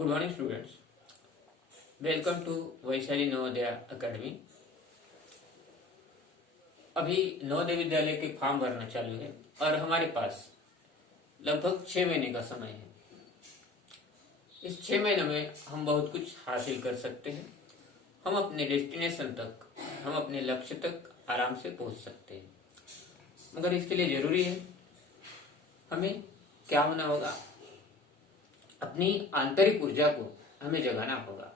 Good morning students, welcome to Vaishali Navodaya academy. अभी नवोदय विद्यालय के फॉर्म भरना चालू है और हमारे पास लगभग 6 महीने का समय है। इस 6 महीने में हम बहुत कुछ हासिल कर सकते हैं। हम अपने डेस्टिनेशन तक, हम अपने लक्ष्य तक आराम से पहुंच सकते हैं, मगर इसके लिए जरूरी है हमें क्या होना होगा, अपनी आंतरिक ऊर्जा को हमें जगाना होगा,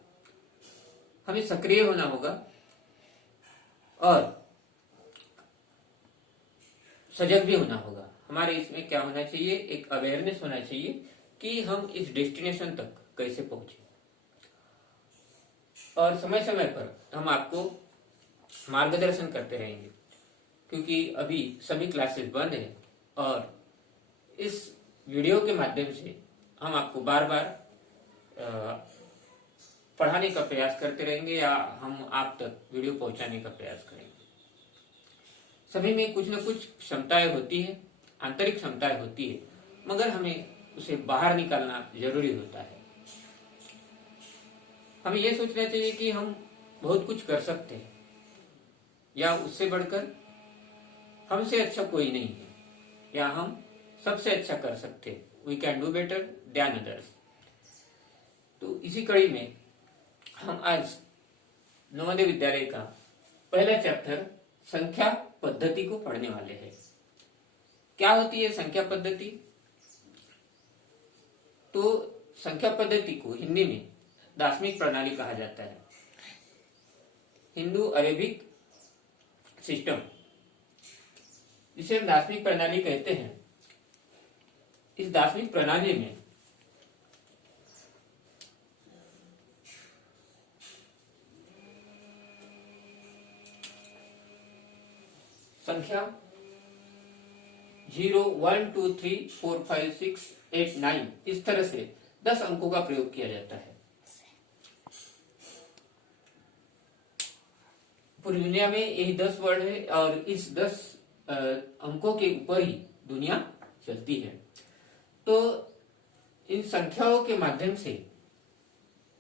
हमें सक्रिय होना होगा और सजग भी होना होगा। हमारे इसमें क्या होना चाहिए, एक अवेयरनेस होना चाहिए कि हम इस डेस्टिनेशन तक कैसे पहुंचे। और समय समय पर हम आपको मार्गदर्शन करते रहेंगे, क्योंकि अभी सभी क्लासेस बंद है और इस वीडियो के माध्यम से हम आपको बार बार पढ़ाने का प्रयास करते रहेंगे या हम आप तक वीडियो पहुंचाने का प्रयास करेंगे। सभी में कुछ न कुछ क्षमताएं होती है, आंतरिक क्षमताएं होती है, मगर हमें उसे बाहर निकालना जरूरी होता है। हमें यह सोचना चाहिए कि हम बहुत कुछ कर सकते हैं या उससे बढ़कर हमसे अच्छा कोई नहीं है, या हम सबसे अच्छा कर सकते हैं। We can do better than others. तो इसी कड़ी में हम आज नवोदय विद्यालय का पहला चैप्टर संख्या पद्धति को पढ़ने वाले हैं। क्या होती है संख्या पद्धति? तो संख्या पद्धति को हिंदी में दार्शनिक प्रणाली कहा जाता है, हिंदू अरेबिक सिस्टम, जिसे हम दार्शनिक प्रणाली कहते हैं। इस दार्शनिक प्रणाली में संख्या 0, 1, 2, 3, 4, 5, 6, 8, 9 इस तरह से 10 अंकों का प्रयोग किया जाता है। पूरी दुनिया में यही 10 वर्ड है और इस 10 अंकों के ऊपर ही दुनिया चलती है। तो इन संख्याओं के माध्यम से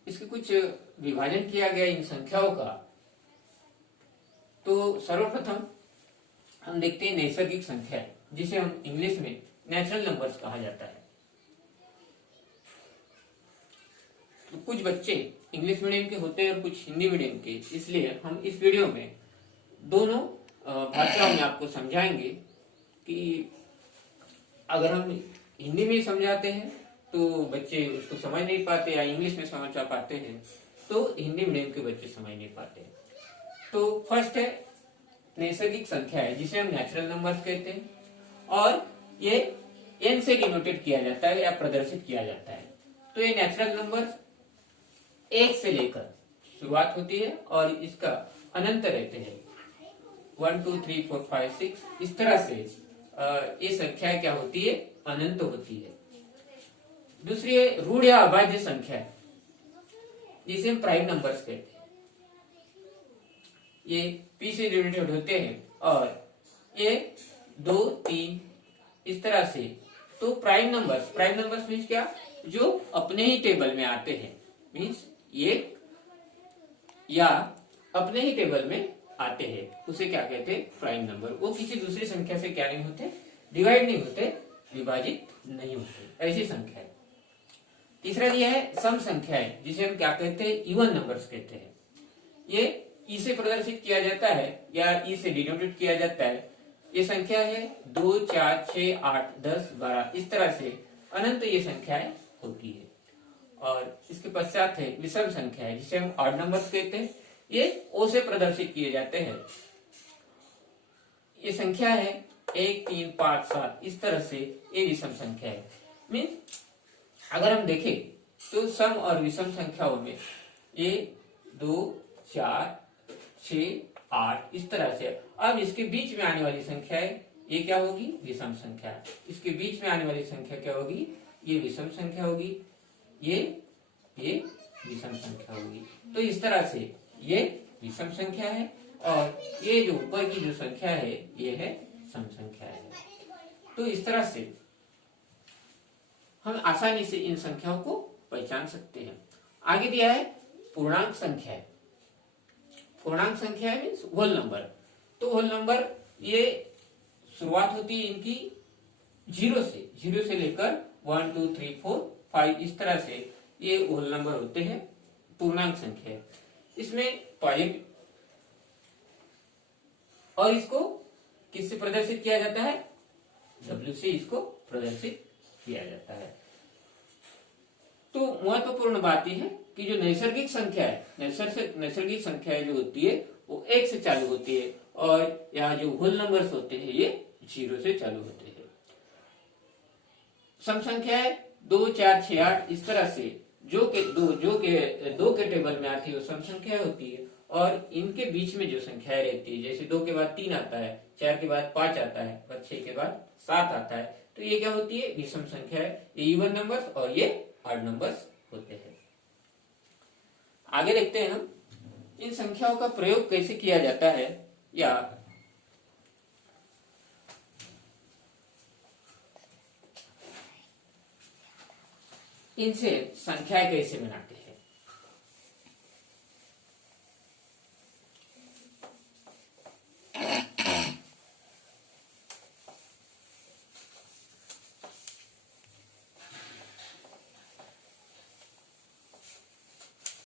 इसके कुछ विभाजन किया गया इन संख्याओं का। तो सर्वप्रथम हम देखते हैं नैसर्गिक संख्या, जिसे हम इंग्लिश में नेचुरल नंबर्स कहा जाता है। तो कुछ बच्चे इंग्लिश मीडियम के होते हैं और कुछ हिंदी मीडियम के, इसलिए हम इस वीडियो में दोनों भाषाओं में आपको समझाएंगे कि अगर हम हिंदी में समझाते हैं तो बच्चे उसको समझ नहीं पाते, या इंग्लिश में समझ पाते हैं तो हिंदी मीडियम के बच्चे समझ नहीं पाते। तो फर्स्ट है नैसर्गिक संख्या है, जिसे हम नेचुरल नंबर्स कहते हैं, और ये n से डिनोटेड किया जाता है या प्रदर्शित किया जाता है। तो ये नेचुरल नंबर्स 1 से लेकर शुरुआत होती है और इसका अनंत रहते हैं 1, 2, 3, 4, 5, 6 इस तरह से ये संख्या क्या होती है, अनंत होती है। दूसरी है ऋण या अभाज्य संख्या, जिसे हम प्राइम नंबर्स कहते हैं। ये p से रिलेटेड होते हैं और ये 2, 3 इस तरह से। तो प्राइम नंबर्स मीन्स क्या, जो अपने ही टेबल में आते हैं, मीन्स ये या अपने ही टेबल में आते हैं, उसे क्या कहते हैं, प्राइम नंबर। वो किसी दूसरी संख्या से क्या नहीं होते, डिवाइड नहीं होते, विभाजित नहीं होते, ऐसी संख्या है। तीसरा ये है सम संख्या है, जिसे हम क्या कहते हैं, इवन नंबर्स कहते हैं। ये ई से प्रदर्शित किया जाता है या ई से डिनोटेड किया जाता है। ये संख्या है 2, 4, 6, 8, 10, 12 इस तरह से अनंत ये संख्याएं होती है। और इसके पश्चात है विषम संख्या है, जिसे हम ऑड नंबर्स कहते हैं। ये ओ से प्रदर्शित किए जाते हैं। ये संख्या है 1, 3, 5, 7 इस तरह से ये विषम संख्या है। मीन्स अगर हम देखें तो सम और विषम संख्याओं में ये 2, 4, 6, 8 इस तरह से। अब इसके बीच में आने वाली संख्या है, ये क्या होगी, विषम संख्या। इसके बीच में आने वाली संख्या क्या होगी, ये विषम संख्या होगी, ये विषम संख्या होगी। तो इस तरह से ये विषम संख्या है और ये जो ऊपर की जो संख्या है ये है सम संख्या है। तो इस तरह से हम आसानी से इन संख्याओं को पहचान सकते हैं। आगे दिया है पूर्णांक संख्या। पूर्णांक संख्या मीन्स होल नंबर। तो होल नंबर ये शुरुआत होती है इनकी जीरो से लेकर 1 2 3 4 5 इस तरह से ये होल नंबर होते हैं, पूर्णांक संख्या। इसमें पॉजिटिव, और इसको किससे प्रदर्शित किया जाता है? W से इसको प्रदर्शित किया जाता है। तो महत्वपूर्ण बात यह है कि जो नैसर्गिक संख्या है, नैसर्गिक संख्या जो होती है वो 1 से चालू होती है, और यहाँ जो होल नंबर्स होते हैं ये 0 से चालू होते हैं। सम संख्या है 2 4 6 8 इस तरह से जो के दो के टेबल में आती है वो सम संख्या होती है, और इनके बीच में जो संख्याएं रहती है, जैसे 2 के बाद 3 आता है, 4 के बाद 5 आता है और 6 के बाद 7 आता है, तो ये क्या होती है? विषम संख्या है। ये इवन नंबर्स और ये ऑड नंबर्स होते हैं। आगे देखते हैं हम इन संख्याओं का प्रयोग कैसे किया जाता है, या इनसे संख्याएं कैसे बनाते हैं।